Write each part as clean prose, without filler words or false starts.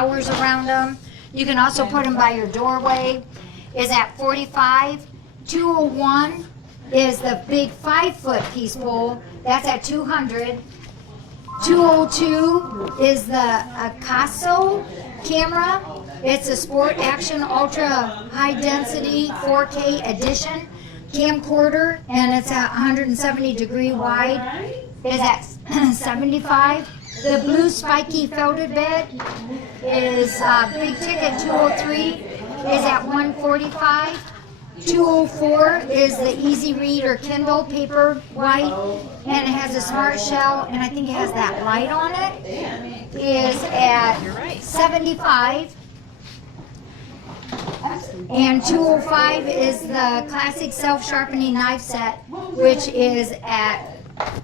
flowers around them. You can also put them by your doorway. Is at $45. 201 is the big 5-foot peace pole. That's at $200. 202 is the Acaso camera. It's a sport action ultra high density 4K edition camcorder, and it's at 170 degree wide. It is at $75. The blue spiky felted bed is big ticket 203 is at $145. 204 is the Easy Read or Kindle paper white, and it has a smart shell, and I think it has that light on it. Is at $75. And 205 is the classic self-sharpening knife set, which is at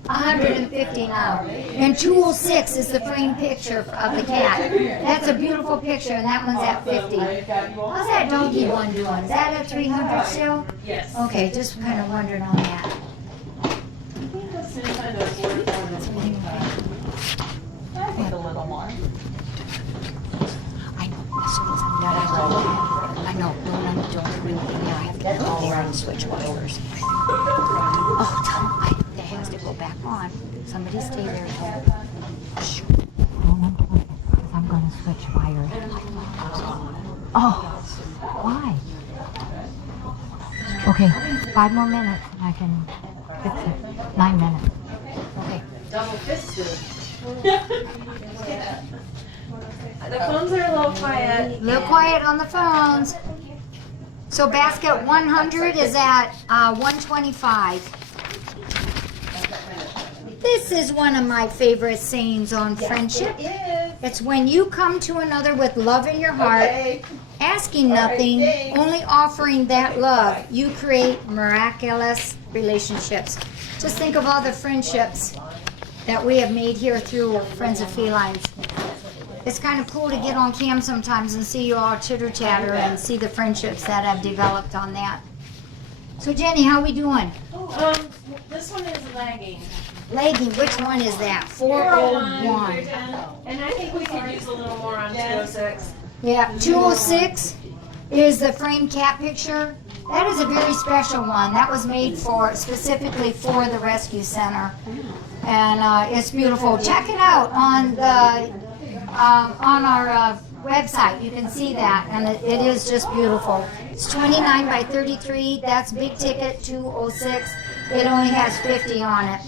$150 now. And 206 is the framed picture of the cat. That's a beautiful picture, and that one's at $50. How's that doggy one doing? Is that at $300 still? Yes. Okay, just kind of wondering on that. I think a little more. I know. I know. Don't really. I have to get all there and switch wires. Oh, tell them that has to go back on. Somebody stay there. Shh. Because I'm going to switch wires. Oh, why? Okay, 5 more minutes and I can fix it. 9 minutes. Okay. Double fisted. The phones are a little quiet. A little quiet on the phones. So basket 100 is at $125. This is one of my favorite sayings on friendship. It's when you come to another with love in your heart, asking nothing, only offering that love, you create miraculous relationships. Just think of all the friendships that we have made here through Friends of Felines. It's kind of cool to get on cam sometimes and see you all chitter-chatter and see the friendships that have developed on that. So Jenny, how we doing? This one is lagging. Lagging, which one is that? 401. And I think we could use a little more on 206. Yeah, 206 is the framed cat picture. That is a very special one. That was made specifically for the rescue center. And it's beautiful. Check it out on our website. You can see that, and it is just beautiful. It's 29 by 33. That's big ticket 206. It only has 50 on it.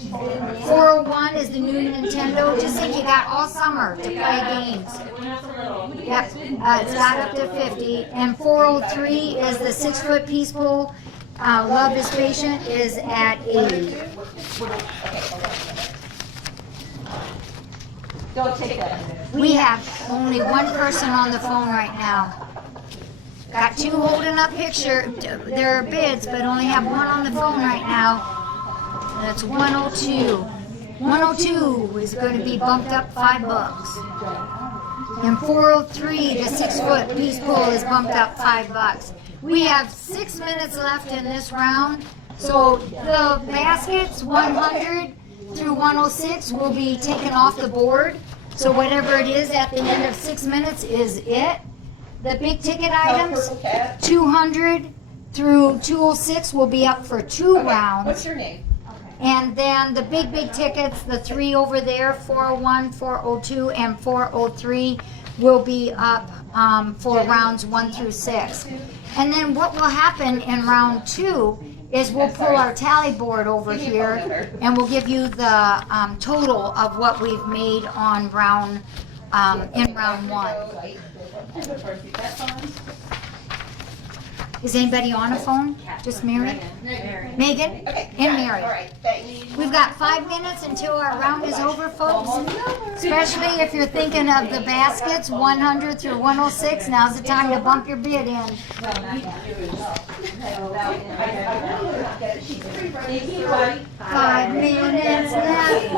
401 is the new Nintendo. Just think you got all summer to play games. Yep, it's got up to 50. And 403 is the 6-foot peace pole. Love is Patient is at 80. Don't take that. We have only one person on the phone right now. Got 2 holding up their bids, but only have 1 on the phone right now. That's 102. 102 is going to be bumped up $5. And 403, the 6-foot peace pole, is bumped up $5. We have 6 minutes left in this round. So the baskets 100 through 106 will be taken off the board. So whatever it is at the end of 6 minutes is it. The big ticket items, 200 through 206 will be up for 2 rounds. What's your name? And then the big tickets, the 3 over there, 401, 402, and 403 will be up for rounds 1 through 6. And then what will happen in round 2 is we'll pull our tally board over here and we'll give you the total of what we've made on in round 1. Is anybody on a phone? Just Mary? Megan? And Mary. We've got 5 minutes until our round is over, folks. Especially if you're thinking of the baskets, 100 through 106. Now's the time to bump your bid in. 5 minutes left.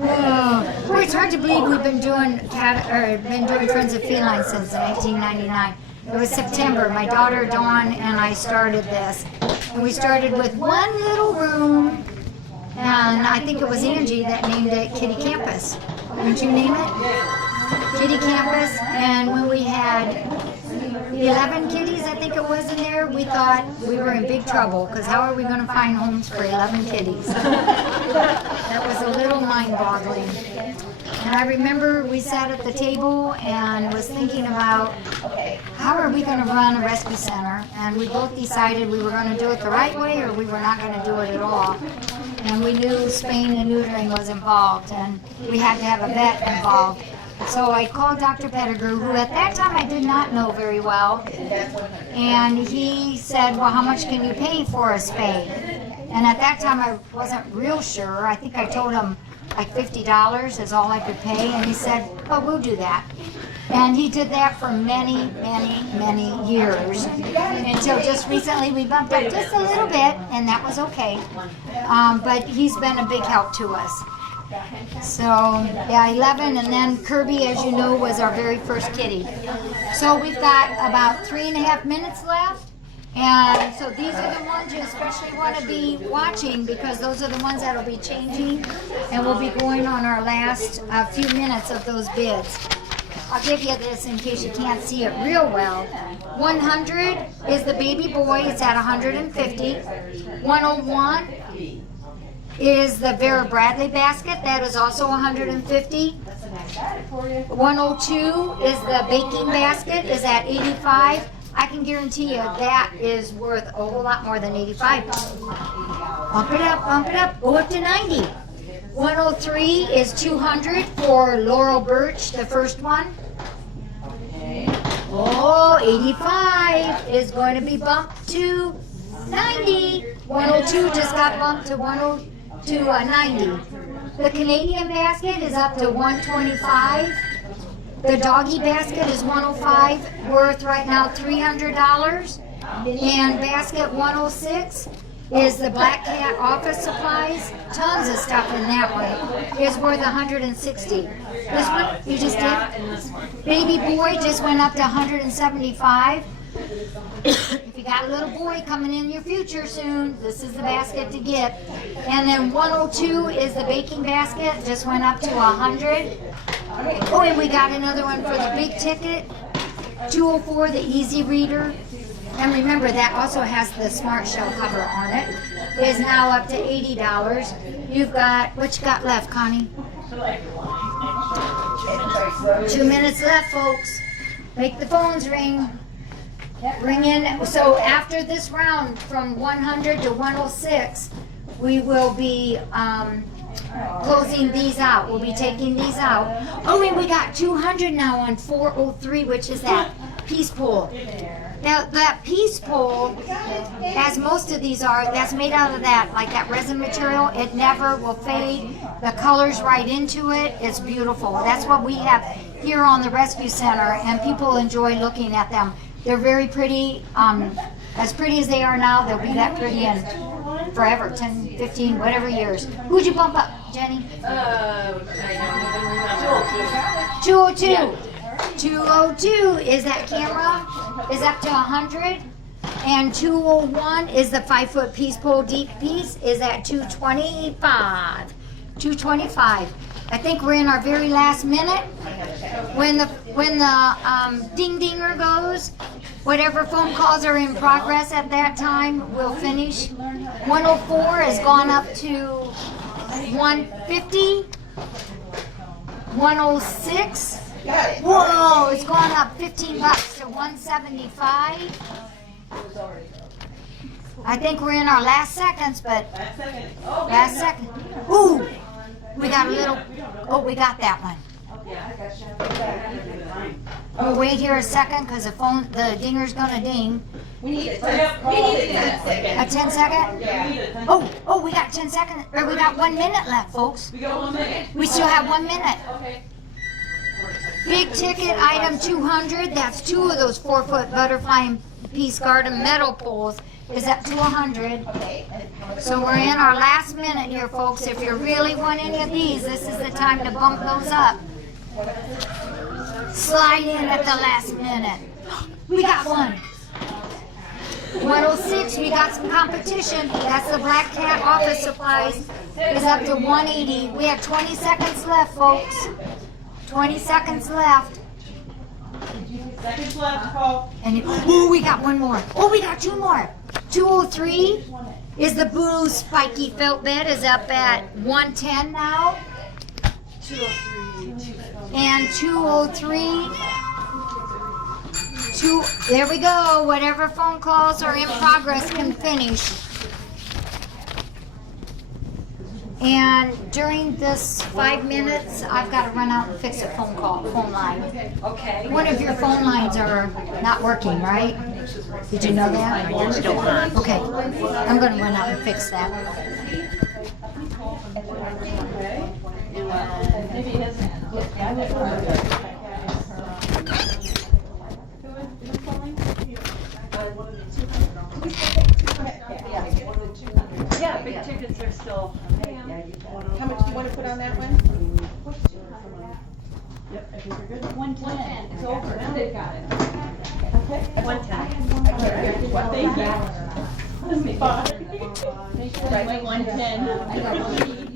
Oh, it's hard to believe we've been doing Friends of Feline since 1999. It was September. My daughter Dawn and I started this, and we started with 1 little room And I think it was Angie that named it Kitty Campus. Didn't you name it? Kitty Campus. And when we had 11 kitties, I think it was in there, we thought we were in big trouble, because how are we going to find homes for 11 kitties? That was a little mind-boggling. And I remember we sat at the table and was thinking about how are we going to run a rescue center, and we both decided we were going to do it the right way or we were not going to do it at all. And we knew spaying and neutering was involved, and we had to have a vet involved. So I called Dr. Pettigrew, who at that time I did not know very well, and he said, well, how much can you pay for a spay? And at that time I wasn't real sure. I think I told him like $50 is all I could pay, and he said, oh, we'll do that. And he did that for many, many, many years, until just recently we bumped up just a little bit, and that was okay. But he's been a big help to us. So, yeah, 11, and then Kirby, as you know, was our very first kitty. So we've got about 3.5 minutes left, and so these are the ones you especially want to be watching, because those are the ones that will be changing, and we'll be going on our last few minutes of those bids. I'll give you this in case you can't see it real well. 100 is the baby boy, it's at 150. 101 is the Vera Bradley basket, that is also 150. 102 is the baking basket, is at 85. I can guarantee you that is worth a whole lot more than 85. Bump it up, go up to 90. 103 is 200 for Laurel Birch, the first one. Oh, 85 is going to be bumped to 90. 102 just got bumped to 90. The Canadian basket is up to 125. The doggy basket is 105, worth right now $300. And basket 106 is the Black Cat office supplies. Tons of stuff in that one. Is worth 160. This one you just did. Baby boy just went up to 175. If you got a little boy coming in your future soon, this is the basket to get. And then 102 is the baking basket, just went up to 100. Oh, and we got another one for the big ticket. 204, the easy reader. And remember, that also has the smart shell cover on it. Is now up to $80. You've got, what you got left, Connie? 2 minutes left, folks. Make the phones ring. Ring in. So after this round, from 100 to 106, we will be closing these out. We'll be taking these out. Oh, and we got 200 now on 403, which is that piece pole. Now, that piece pole, as most of these are, that's made out of that, like that resin material. It never will fade. The color's right into it. It's beautiful. That's what we have here on the Rescue Center, and people enjoy looking at them. They're very pretty. As pretty as they are now, they'll be that pretty in forever, 10, 15, whatever years. Who'd you bump up, Jenny? 202. 202 is that camera, is up to 100. And 201 is the 5-foot piece pole deep piece, is at 225. 225. I think we're in our very last minute. When the ding dinger goes, whatever phone calls are in progress at that time, we'll finish. 104 has gone up to 150. 106. Whoa, it's gone up $15 to 175. I think we're in our last seconds, but last second. Ooh, we got a little. Oh, we got that one. We'll wait here a second because the dinger's gonna ding. We need a 10 second. Oh, we got 10 seconds. Or we got 1 minute left, folks. We got 1 minute. We still have 1 minute. Okay. Big ticket item 200. That's 2 of those 4-foot butterfly and peace garden metal poles. Is up to 100. So we're in our last minute here, folks. If you really want any of these, this is the time to bump those up. Slide in at the last minute. We got one. 106, we got some competition. That's the Black Cat office supplies. Is up to 180. We have 20 seconds left, folks. 20 seconds left. Seconds left, Paul. And ooh, we got one more. Oh, we got two more. 203 is the blue spiky felt bed is up at 110 now. 203. And 203. There we go. Whatever phone calls are in progress can finish. And during this 5 minutes, I've got to run out and fix a phone line. Okay. One of your phone lines are not working, right? Did you know that? Okay. I'm going to run out and fix that. Yeah, big tickets are still. How much do you want to put on that one? Yep, I think we're good. 110. It's over. Now they've got it. Okay. 110. Thank you. Right, 110.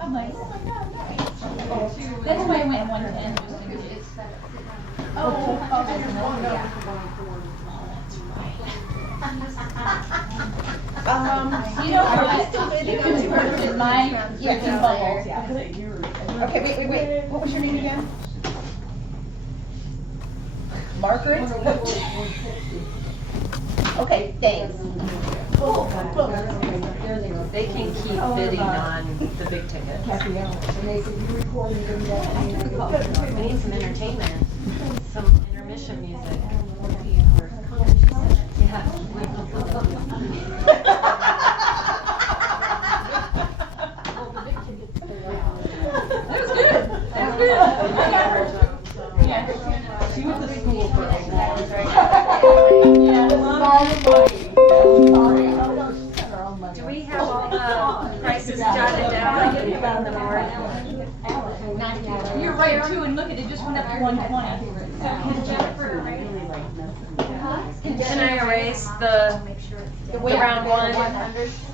I'm like, oh my God, nice. That's why I went 110. Just in case. You know, is my earring bubbles. Okay, wait. What was your name again? Margaret? Okay, thanks. They can keep bidding on the big ticket. We need some entertainment, some intermission music. Yeah. That was good. That was good. Yeah. She was a school girl. Do we have all the prices jotted down? I can put on the board. You're right too, and look at it, just went up to 120. Can I erase the round one? The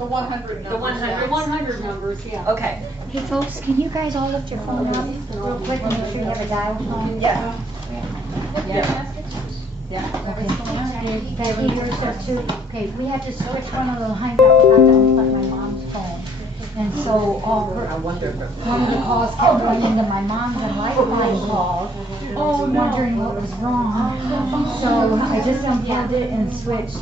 100 The number. 100? 100 numbers, yeah. Okay. Hey, folks, can you guys all lift your phone up real quick and make sure you have a dial tone? Yeah. Okay, here's the two. Okay, we had to switch one of the lines. I forgot to unplug my mom's phone. And so one of the calls kept going into my mom's and lifeline calls. Oh, no. Wondering what was wrong. So I just unplugged it and switched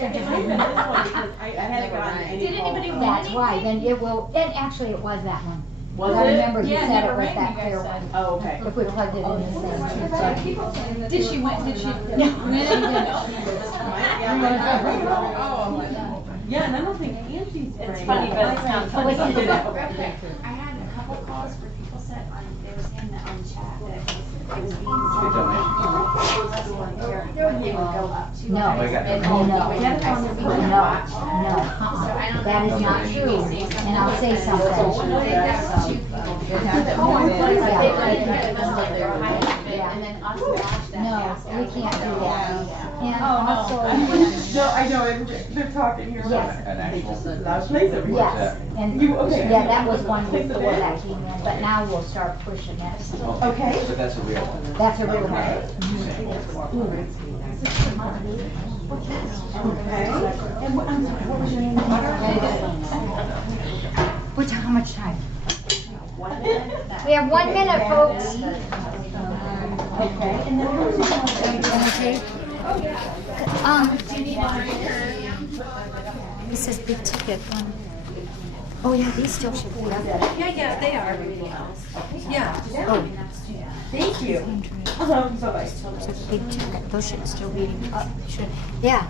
everything. I hadn't gotten any. Did anybody win? That's why, then it will, and actually it was that one. Was I it? remember you Yeah, said it never was rang, that you guys clear said. one. Oh, okay. If we plugged it in the same. Did she win? Did she win it? Yeah, and I don't think Angie's. It's funny, but it's not Oh, wait, funny. wait, I had a couple calls where people said they were saying that on chat that it was being sold. They would go up to. No, no, that is not true, and I'll say something. No, we can't do that. And also, No, I know, they're talking here. Yes. Loud place over here. yes, and, You- okay. yeah, that was one before that came in, but now we'll start pushing it. Okay. So that's a real one. That's a real one. Okay. And what, I'm sorry, what was your name? How much time? We have 1 minute, folks. Okay, and then what was your name? It says big ticket one. Oh yeah, these still should be up. Yeah, they are. Yeah. Oh, Thank you. Bye-bye. so big ticket, those should still be up, should, yeah.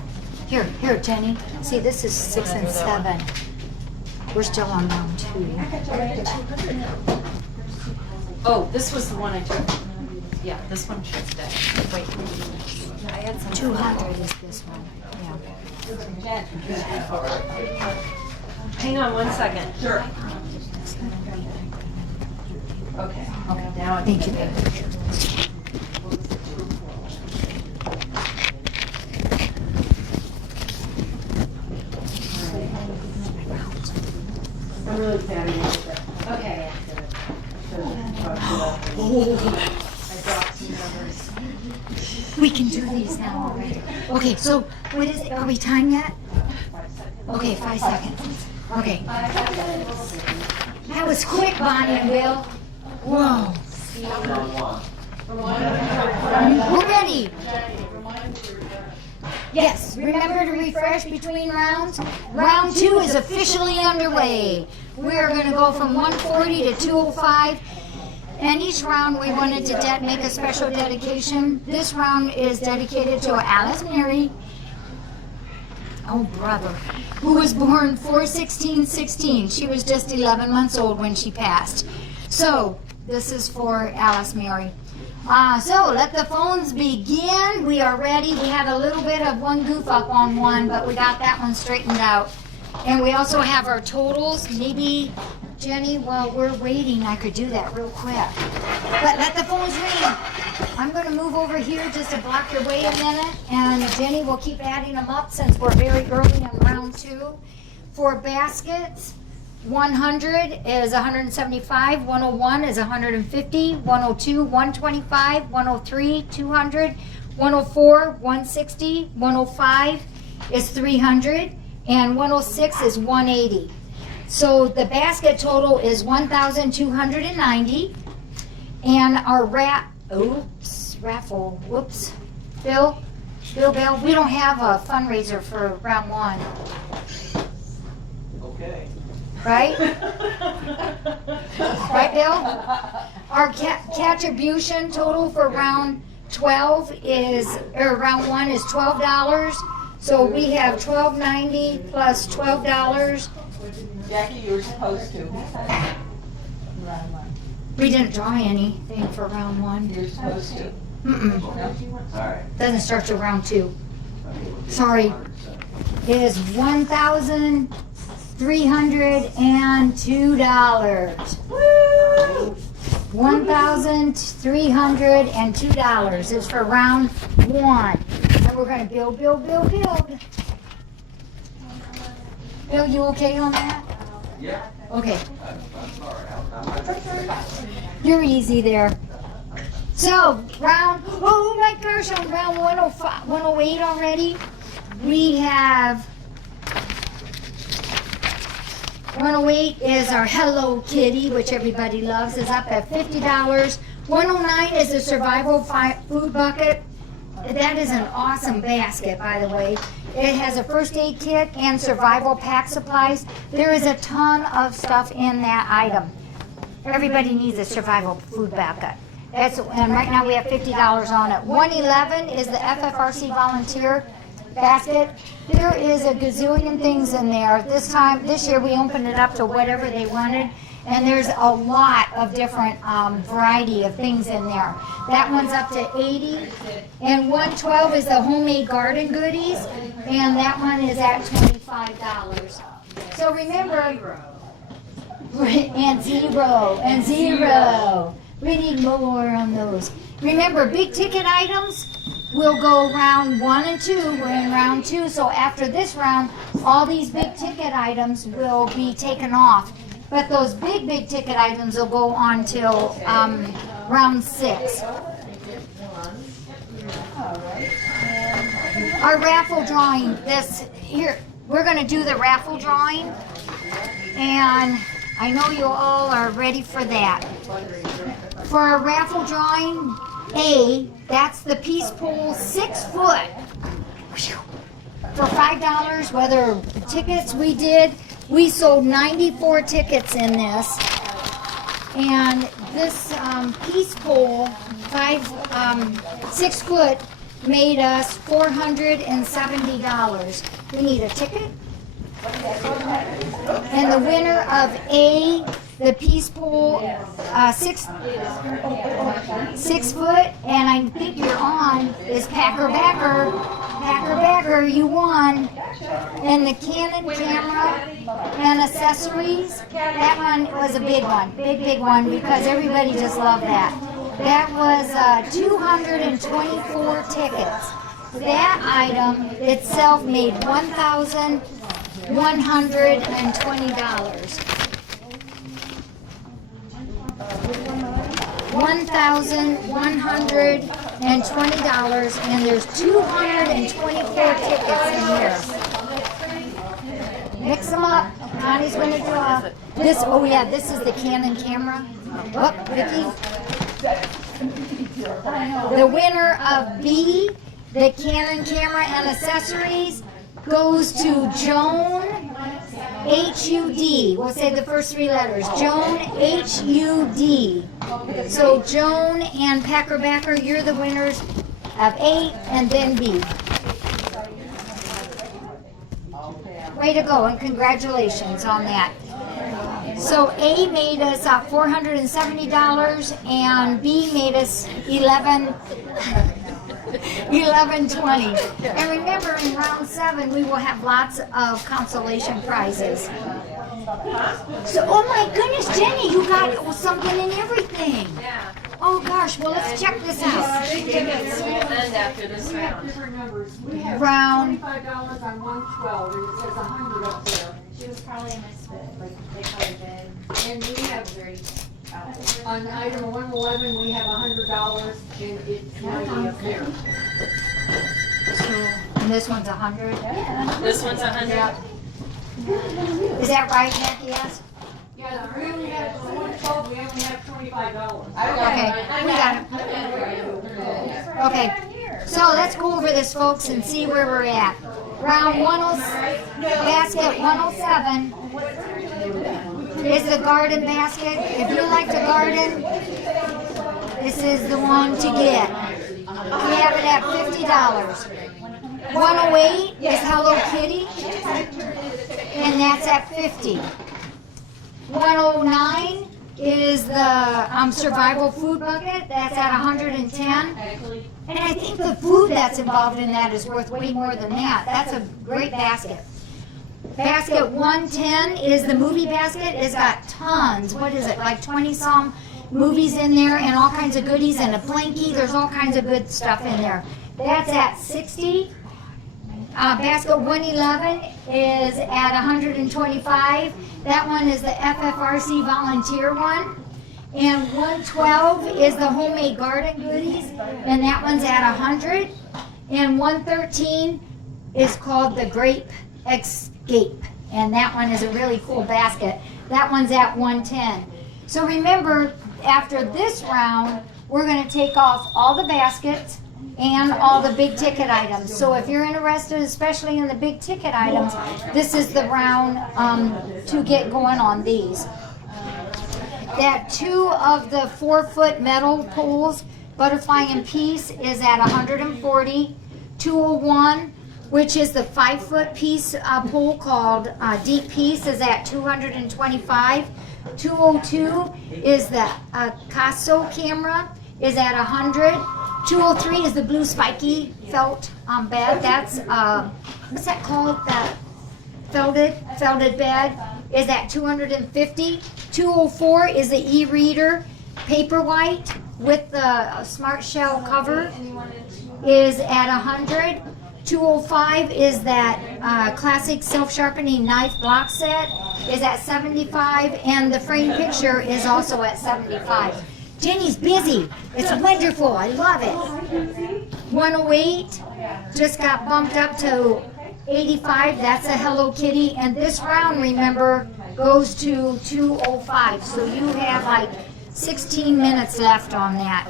Here, Jenny, see, this is 6 and 7. We're still on round 2. Oh, this was the one I took. Yeah, this one should stay. Wait. I had some. 200 is this one, yeah. Hang on 1 second. Sure. Okay. Okay, now I Thank you. I'm really excited about it. Okay. I dropped some numbers. We can do these now already. Okay, so what is it? Are we timed yet? Okay, 5 seconds. Okay. That was quick, Bonnie and Bill. Whoa. We're ready. Yes, remember to refresh between rounds. Round 2 is officially underway. We're going to go from 140 to 205. And each round we wanted to make a special dedication. This round is dedicated to Alice Mary, oh brother, who was born 4/16/16. She was just 11 months old when she passed. So this is for Alice Mary. So let the phones begin. We are ready. We had a little bit of one goof up on one, but we got that one straightened out. And we also have our totals. Maybe, Jenny, while we're waiting, I could do that real quick. But let the phones ring. I'm going to move over here just to block your way a minute, and Jenny will keep adding them up since we're very early in round 2. For baskets, 100 is 175, 101 is 150, 102, 125, 103, 200, 104, 160, 105 is 300, and 106 is 180. So the basket total is 1,290, and our raffle, whoops, Bill, we don't have a fundraiser for round 1. Okay. Right? Right, Bill? Our contribution total for round 12 round 1 is $12. So we have $12.90 plus $12. Jackie, you were supposed to. We didn't draw anything for round 1. You're supposed to. Mm-mm. All right. Doesn't start till round 2. Sorry. It is $1,302. Woo! $1,302 is for round 1. And we're going to build. Bill, you okay on that? Yeah. Okay. I'm sorry. You're easy there. So, oh my gosh, on round 105, 108 already, we have 108 is our Hello Kitty, which everybody loves, is up at $50. 109 is the survival food bucket. That is an awesome basket, by the way. It has a first aid kit and survival pack supplies. There is a ton of stuff in that item. Everybody needs a survival food bucket. And right now we have $50 on it. 111 is the FFRC volunteer basket. There is a gazillion things in there. This year we opened it up to whatever they wanted. And there's a lot of different variety of things in there. That one's up to 80. And 112 is the homemade garden goodies. And that one is at $25. So remember, and zero. We need more on those. Remember, big ticket items will go round 1 and 2. We're in round 2. So after this round, all these big ticket items will be taken off. But those big ticket items will go on till round 6. Our raffle drawing, we're going to do the raffle drawing, and I know you all are ready for that. For our raffle drawing, that's the Peace Pole 6 foot. For $5, whether the tickets we sold 94 tickets in this, and this Peace Pole 6 foot made us $470. We need a ticket. And the winner of the Peace Pole 6 foot, and I think you're on, is Packer Backer, you won. And the Canon camera and accessories, that one was a big one, big one, because everybody just loved that. That was 224 tickets. That item itself made $1,120. $1,120, and there's 224 tickets in here. Mix them up. Connie's going to draw this. Oh yeah, this is the Canon camera. Oh, Vicki. The winner of B, the Canon camera and accessories, goes to Joan H-U-D. We'll say the first three letters. Joan H-U-D. So Joan and Packer Backer, you're the winners of A and then B. Way to go and congratulations on that. So A made us $470 and B made us $11.20. And remember, in round 7 we will have lots of consolation prizes. So, oh my goodness, Jenny, you got something and everything. Yeah. Oh gosh, well let's check this out. Big tickets will end after this We have round. different numbers. We have Round. $25 on 112, and it says 100 up there. She was probably a misfit, like they probably did. And we have, Very on item 111, we have $100, and it's 90 up there. And this one's 100. This one's 100. Is that right, Jackie? Yes? Yeah, we only have, on 112, we only have $25. Okay, we got it. Okay, so let's go over this, folks, and see where we're at. Round 10, basket 107 is the garden basket. If you like to garden, this is the one to get. We have it at $50. 108 is Hello Kitty, and that's at $50. 109 is the survival food bucket. That's at $110. And I think the food that's involved in that is worth way more than that. That's a great basket. Basket 110 is the movie basket. It's got tons. What is it? Like 20-some movies in there and all kinds of goodies and a blankie. There's all kinds of good stuff in there. That's at $60. Basket 111 is at $125. That one is the FFRC volunteer one. And 112 is the homemade garden goodies, and that one's at $100. And 113 is called the Grape Escape, and that one is a really cool basket. That one's at $110. So remember, after this round, we're going to take off all the baskets and all the big ticket items. So if you're interested, especially in the big ticket items, this is the round to get going on these. That 2 of the 4-foot metal poles, Butterfly and Peace, is at $140. 201, which is the 5-foot piece pole called Deep Peace, is at $225. 202 is the Caso camera, is at $100. 203 is the blue spiky felt bed. That's what's that called? That felted bed is at $250. 204 is the e-reader Paperwhite with the smart shell cover, is at $100. 205 is that classic self-sharpening knife block set, is at $75, and the frame picture is also at $75. Jenny's busy. It's wonderful. I love it. 108 just got bumped up to $85. That's a Hello Kitty. And this round, remember, goes to 205. So you have like 16 minutes left on that.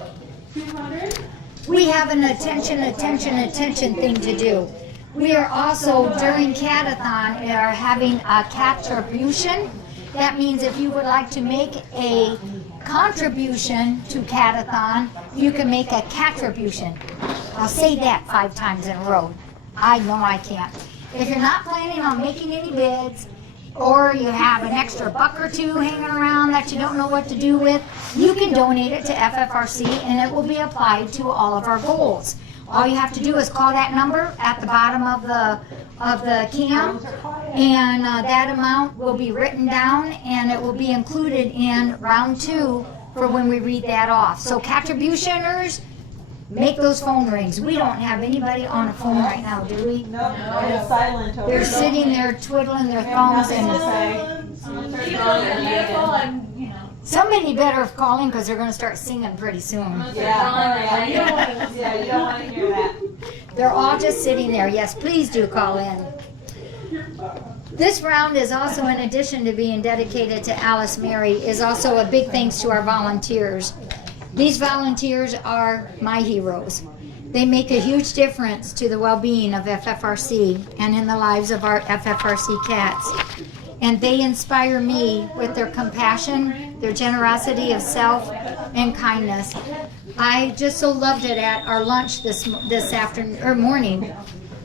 We have an attention thing to do. We are also, during CATATHON, are having a catribution. That means if you would like to make a contribution to CATATHON, you can make a catribution. I'll say that 5 times in a row. I know I can't. If you're not planning on making any bids, or you have an extra $1 or $2 hanging around that you don't know what to do with, you can donate it to FFRC and it will be applied to all of our goals. All you have to do is call that number at the bottom of the cam, and that amount will be written down and it will be included in round 2 for when we read that off. So contributioners, make those phone rings. We don't have anybody on a phone right now, do we? No, it's silent over They're sitting there twiddling their thumbs and Somebody better call in because they're going to start singing pretty soon. Yeah, you don't want to hear that. They're all just sitting there. Yes, please do call in. This round is also, in addition to being dedicated to Alice Mary, is also a big thanks to our volunteers. These volunteers are my heroes. They make a huge difference to the well-being of FFRC and in the lives of our FFRC cats. And they inspire me with their compassion, their generosity of self, and kindness. I just so loved it at our lunch this afternoon or morning,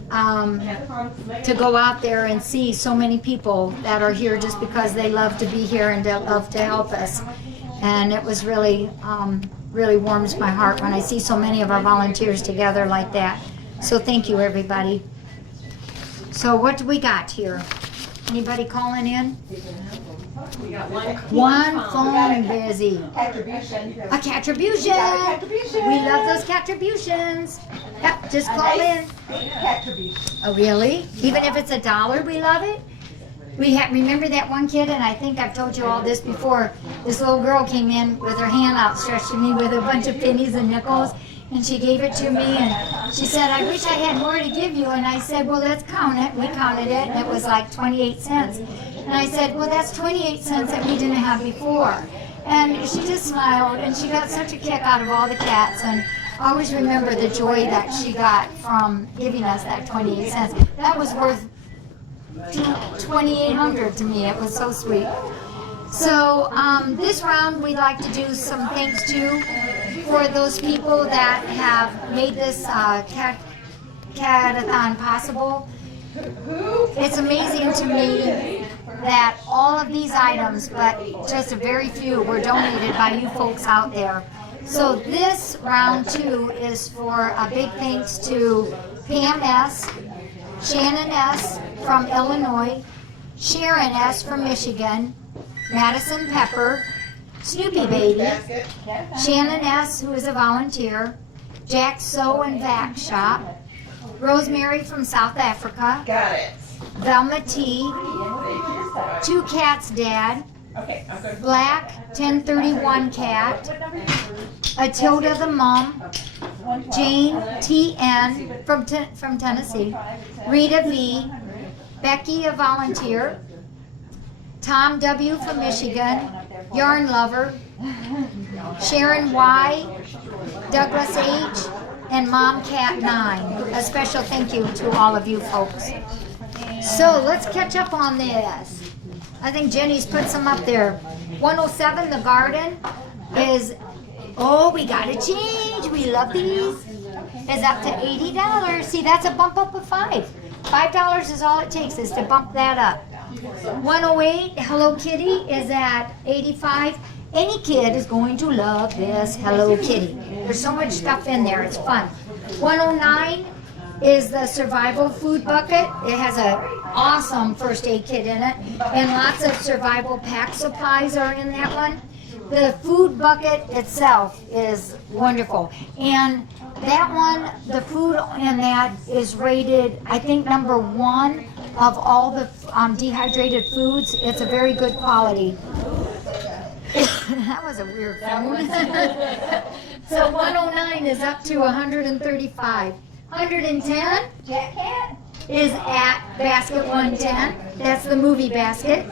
to go out there and see so many people that are here just because they love to be here and they love to help us. And it was really, really warms my heart when I see so many of our volunteers together like that. So thank you, everybody. So what do we got here? Anybody calling in? We got One phone busy. Attribution. A catribution. Catribution. We love those catributions. Yep, just call in. Attribution. Oh, really? Even if it's $1, we love it? Remember that one kid, and I think I've told you all this before, this little girl came in with her hand outstretched to me with a bunch of pennies and nickels, and she gave it to me, and she said, I wish I had more to give you, and I said, well, let's count it. We counted it, and it was like 28 cents. And I said, well, that's 28 cents that we didn't have before. And she just smiled, and she got such a kick out of all the cats, and I always remember the joy that she got from giving us that 28 cents. That was worth $2,800 to me. It was so sweet. So this round we'd like to do some thanks to for those people that have made this CATATHON possible. It's amazing to me that all of these items, but just a very few, were donated by you folks out there. So this round two is for a big thanks to Pam S., Shannon S. from Illinois, Sharon S. from Michigan, Madison Pepper, Snoopy Baby, Shannon S., who is a volunteer, Jack Sew and Vac Shop, Rosemary from South Africa, Got it. Velma T., Two Cats Dad, Okay, I'm good. Black 1031 Cat, Atilda the Mom, Jane T.N. from Tennessee, Rita V., Becky a volunteer, Tom W. from Michigan, Yarn Lover, Sharon Y., Douglas H., and Mom Cat 9. A special thank you to all of you folks. So let's catch up on this. I think Jenny's put some up there. 107 The Garden is, oh, we got a change. We love these. Is up to $80. See, that's a bump up of $5. $5 is all it takes is to bump that up. 108 Hello Kitty is at $85. Any kid is going to love this Hello Kitty. There's so much stuff in there. It's fun. 109 is the survival food bucket. It has an awesome first aid kit in it, and lots of survival pack supplies are in that one. The food bucket itself is wonderful, and that one, the food in that is rated, I think, #1 of all the dehydrated foods. It's a very good quality. That was a weird phone. So 109 is up to 135. 110 is at basket 110. That's the movie basket.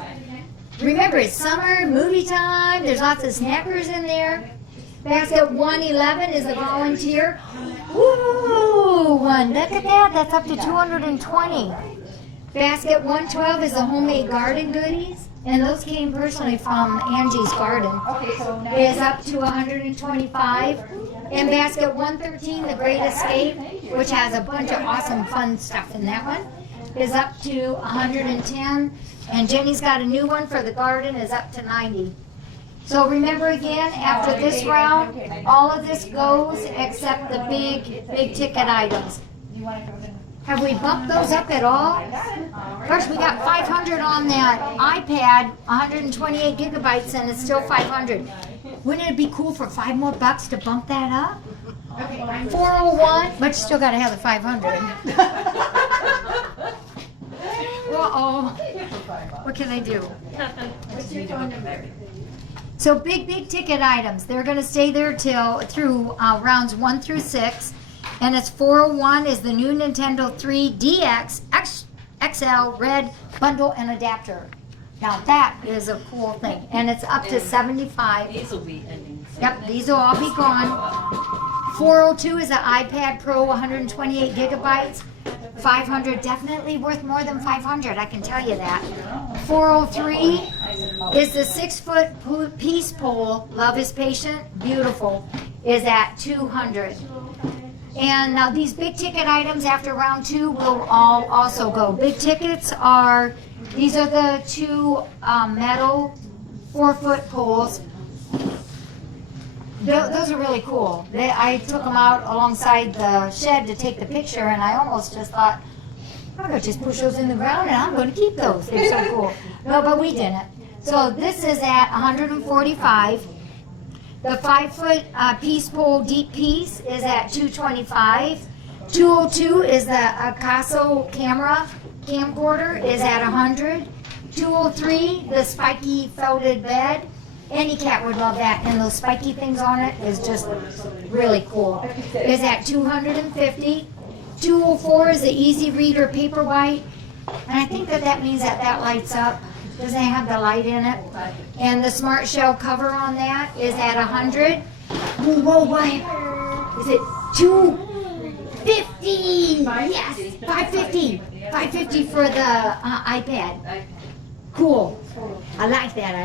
Remember, it's summer, movie time. There's lots of snackers in there. Basket 111 is the volunteer. Woo! Look at that. That's up to 220. Basket 112 is the homemade garden goodies. And those came personally from Angie's Garden. Is up to 125. And basket 113, The Great Escape, which has a bunch of awesome fun stuff in that one, is up to 110. And Jenny's got a new one for the garden, is up to 90. So remember again, after this round, all of this goes except the big ticket items. Have we bumped those up at all? First, we got 500 on that iPad, 128 gigabytes, and it's still 500. Wouldn't it be cool for $5 more to bump that up? 401, but you still got to have the 500. Uh-oh. What can I do? So big ticket items. They're going to stay there through rounds 1 through 6. And it's 401 is the new Nintendo 3DX XL red bundle and adapter. Now that is a cool thing. And it's up to 75. These will be ending soon. Yep, these will all be gone. 402 is an iPad Pro, 128 gigabytes. 500, definitely worth more than 500, I can tell you that. 403 is the 6-foot peace pole, Love is Patient, beautiful, is at 200. And now these big ticket items after round 2 will all also go. Big tickets are, these are the 2 metal 4-foot poles. Those are really cool. I took them out alongside the shed to take the picture, and I almost just thought, I'm going to just push those in the ground and I'm going to keep those. They're so cool. No, but we didn't. So this is at 145. The 5-foot piece pole deep piece is at 225. 202 is the Acaso camcorder is at 100. 203, the spiky felted bed. Any cat would love that, and those spiky things on it is just really cool. Is at 250. 204 is the Easy Reader Paperwhite, and I think that means that lights up. Doesn't it have the light in it? And the Smart Shell cover on that is at 100. Whoa, why? Is it 250? Yes, 550. 550 for the iPad. Cool. I like that.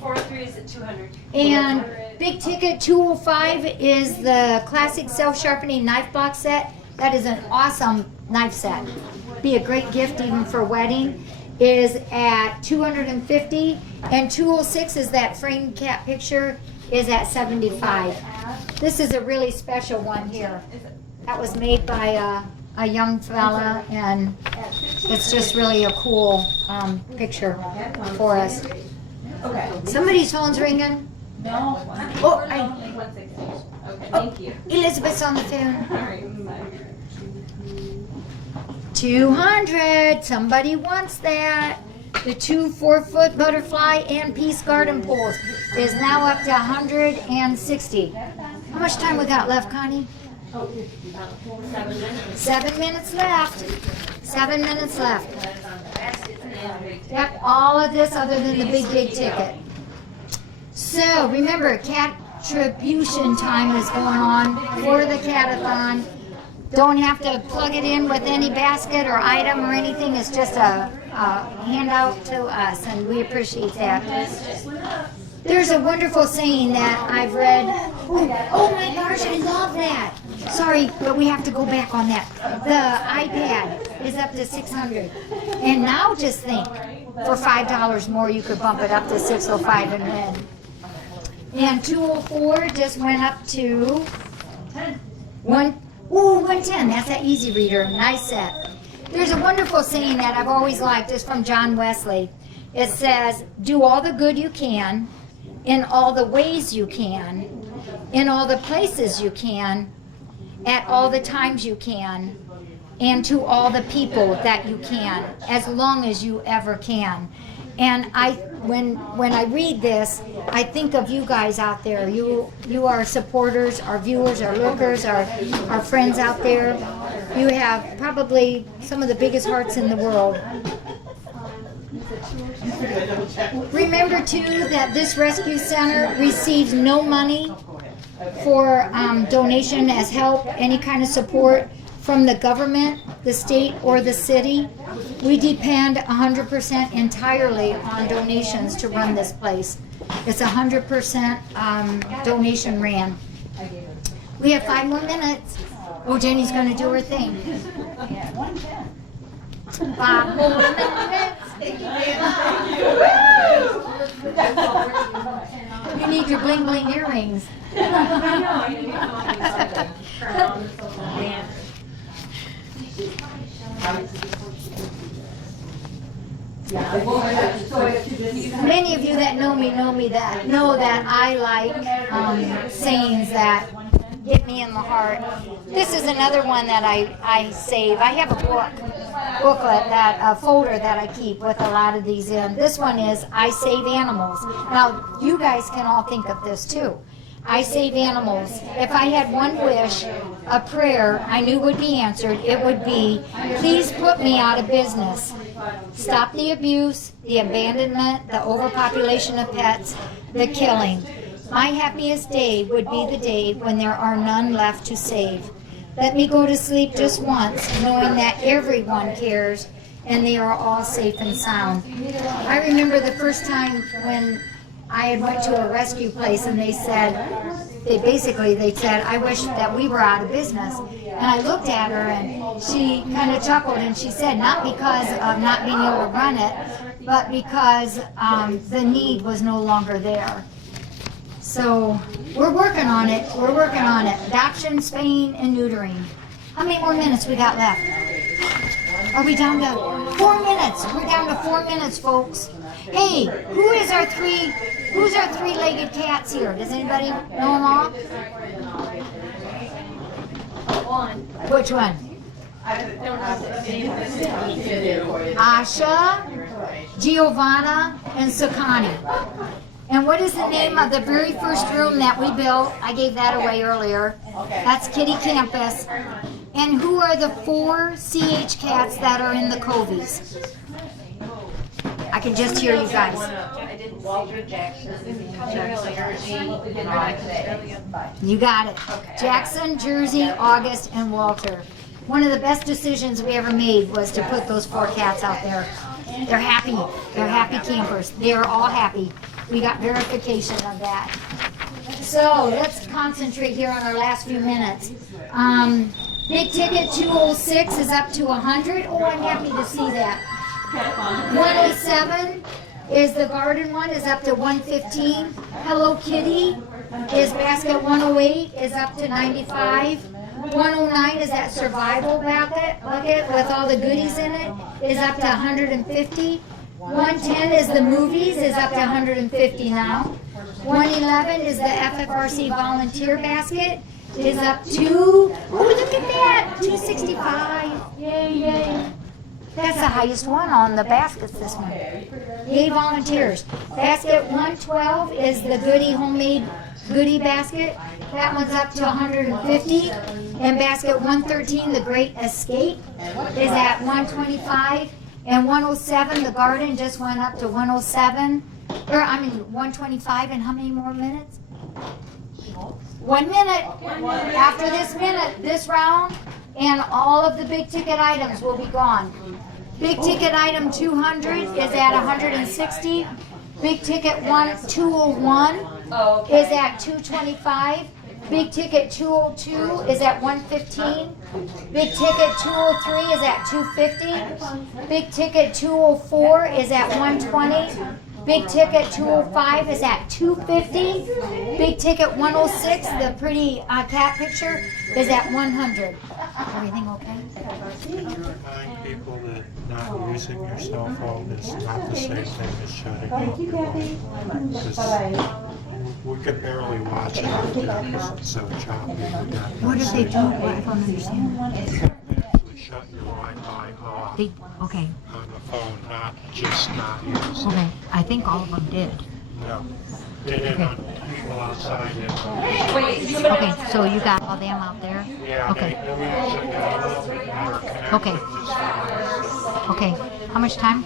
403 is at 200. And big ticket 205 is the classic self-sharpening knife block set. That is an awesome knife set. Be a great gift even for wedding. Is at 250, and 206 is that framed cat picture is at 75. This is a really special one here. That was made by a young fella, and it's just really a cool picture for us. Okay. Somebody's phone's ringing. No. Oh, Okay, thank you. Elizabeth's on the phone. All right. 200. Somebody wants that. The 2 4-foot butterfly and peace garden poles is now up to 160. How much time we got left, Connie? 7 minutes left. 7 minutes left. Yep, all of this other than the big ticket. So remember, contribution time is going on for the CATATHon. Don't have to plug it in with any basket or item or anything. It's just a handout to us, and we appreciate that. There's a wonderful saying that I've read. Oh my gosh, I love that. Sorry, but we have to go back on that. The iPad is up to 600. And now just think, for $5 more, you could bump it up to 605 and win. And 204 just went up to 110. That's that Easy Reader. Nice set. There's a wonderful saying that I've always liked. It's from John Wesley. It says, do all the good you can, in all the ways you can, in all the places you can, at all the times you can, and to all the people that you can, as long as you ever can. And when I read this, I think of you guys out there. You are supporters, our viewers, our lookers, our friends out there. You have probably some of the biggest hearts in the world. Remember too that this rescue center receives no money for donation as help, any kind of support from the government, the state, or the city. We depend 100% entirely on donations to run this place. It's 100% donation ran. We have 5 more minutes. Oh, Jenny's going to do her thing. 5 more minutes. You need your bling bling earrings. Many of you that know me know that I like sayings that get me in the heart. This is another one that I save. I have a book booklet, that folder that I keep with a lot of these in. This one is I Save Animals. Now, you guys can all think of this too. I save animals. If I had one wish, a prayer I knew would be answered, it would be, please put me out of business. Stop the abuse, the abandonment, the overpopulation of pets, the killing. My happiest day would be the day when there are none left to save. Let me go to sleep just once, knowing that everyone cares and they are all safe and sound. I remember the first time when I had went to a rescue place and they said, I wish that we were out of business. And I looked at her and she kind of chuckled and she said, not because of not being able to run it, but because the need was no longer there. So we're working on it. We're working on it. Adoption, spaying, and neutering. How many more minutes we got left? Are we down to 4 minutes? We're down to 4 minutes, folks. Hey, who's our three-legged cats here? Does anybody know them all? One. Which one? I don't know the name of this. Asha, Giovanna, and Sakani. And what is the name of the very first room that we built? I gave that away earlier. That's Kitty Campus. And who are the 4 CH cats that are in the Covies? I can just hear you guys. I didn't Walter Jackson. Jersey. You got it. Jackson, Jersey, August, and Walter. One of the best decisions we ever made was to put those 4 cats out there. They're happy. They're happy campers. They're all happy. We got verification of that. So let's concentrate here on our last few minutes. Big ticket 206 is up to 100. Oh, I'm happy to see that. 107 is the garden one, is up to 115. Hello Kitty is basket 108, is up to 95. 109 is that survival bucket with all the goodies in it, is up to 150. 110 is the movies, is up to 150 now. 111 is the FFRC volunteer basket, is up to, oh look at that, 265. Yay, yay. That's the highest one on the baskets this month. Yay, volunteers. Basket 112 is the homemade goodie basket. That one's up to 150. And basket 113, the Great Escape, is at 125. And 107, the garden just went up to 107. 125, and how many more minutes? 1 minute. After this round, and all of the big ticket items will be gone. Big ticket item 200 is at 160. Big ticket 201 is at 225. Big ticket 202 is at 115. Big ticket 203 is at 250. Big ticket 204 is at 120. Big ticket 205 is at 250. Big ticket 106, the pretty cat picture, is at 100. Everything okay? Remind people that not using your cell phone is not the same thing as shutting off your phone. Because we could barely watch it out there because it's so choppy. What if they do? I don't understand. You can actually shut your Wi-Fi off Okay. on the phone, not just not use it. Okay. I think all of them did. No. Did it on people outside. Okay, so you got all them out there? Yeah, Okay. they usually get a little bit more connected. Okay. Okay. How much time?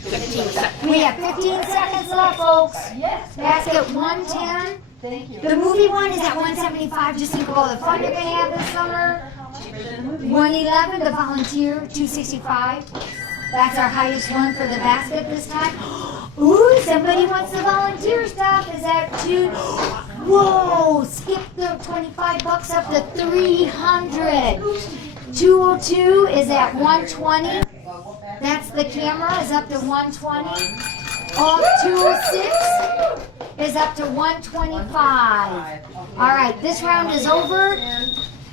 15 seconds. We have 15 seconds left, folks. Yes. Basket 110. Thank you. The movie one is at 175. Just think of all the fun you're going to have this summer. 111, the volunteer, 265. That's our highest one for the basket this time. Ooh, somebody wants the volunteer stuff. Is that 2? Whoa, skip the 25 bucks up to 300. 202 is at 120. That's the camera, is up to 120. Off 206 is up to 125. All right, this round is over.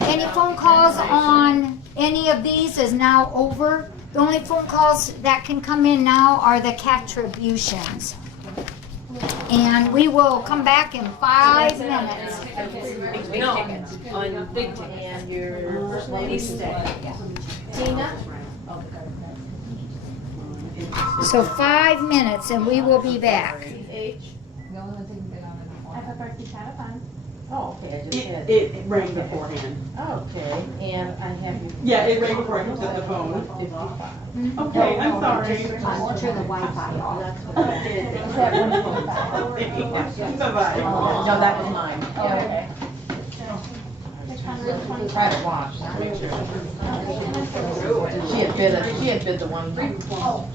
Any phone calls on any of these is now over. The only phone calls that can come in now are the contributions. And we will come back in 5 minutes. No, on big ticket. And your Ladies stay. Tina? So 5 minutes and we will be back. H. I prefer to CATATHon. Oh, okay, I just had. It rang beforehand. Okay, and I have you. Yeah, it rang before I looked at the phone. 55. Okay, I'm sorry. I'll turn the Wi-Fi off. That's what I did. Is that 125? Bye-bye. No, that was mine. Okay. Private watch. She had bid the one,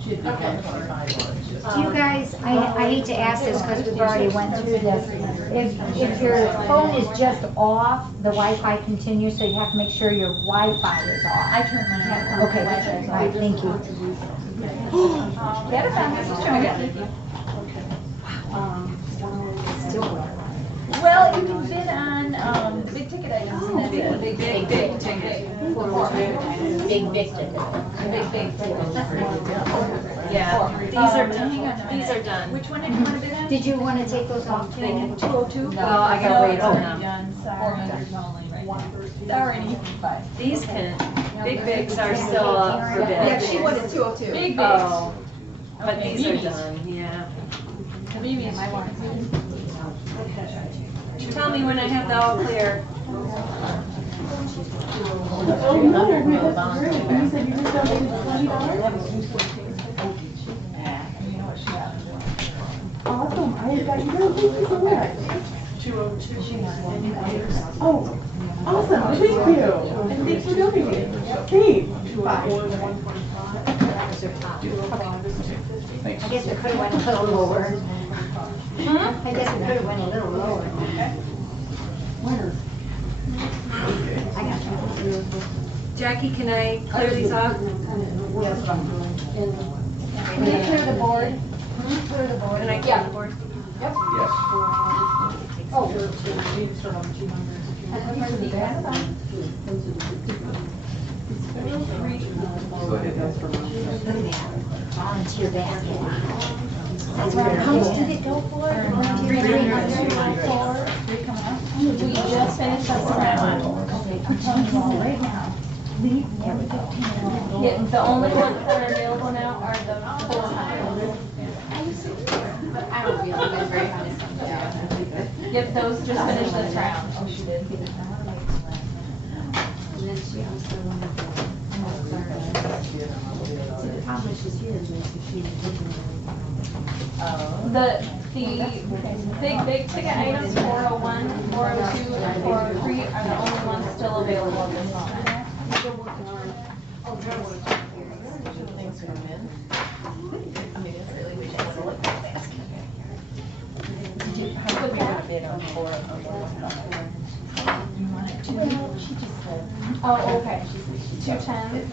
she had bid 125. Do you guys, I hate to ask this because we've already went through this. If your phone is just off, the Wi-Fi continues, so you have to make sure your Wi-Fi is off. I turned mine on. Okay, all right, thank you. CATATHon, this is Joanne. Still Well, you can bid on, big ticket items and that's it. Big ticket. Big ticket. Yeah, these are done. Which one did you want to bid on? Did you want to take those off too? 202? No, I gotta wait on them. Done, sorry. 400 only right now. Already, bye. These big bigs are still up for bid. Yeah, she wanted 202. Big bigs. Oh, but Okay, these are BBs. done, yeah. The BBs. Tell me when I have the all clear. Awesome, I got you. Thank you so much. 202. Oh, awesome, thank you. And thanks for donating. Thanks. Bye. I guess it could have went a little lower. I guess it could have went a little lower. I got you. Jackie, can I clear these off? Can you clear the board? Clear the board. Can I clear the board? Yes. Go ahead. Volunteer basket. How much did it go for? 300. We just finished up the round. I'm telling you all right now. Yeah, the only ones that are available now are the 400. But I don't feel like I'm very honest. Yep, those just finished this round. Oh, she did. The big ticket items, 401, 402, and 403 are the only ones still available at this moment. Things come in. I mean, it's really, we should have a look at the basket. How could we have bid on 401? Oh, okay. 210.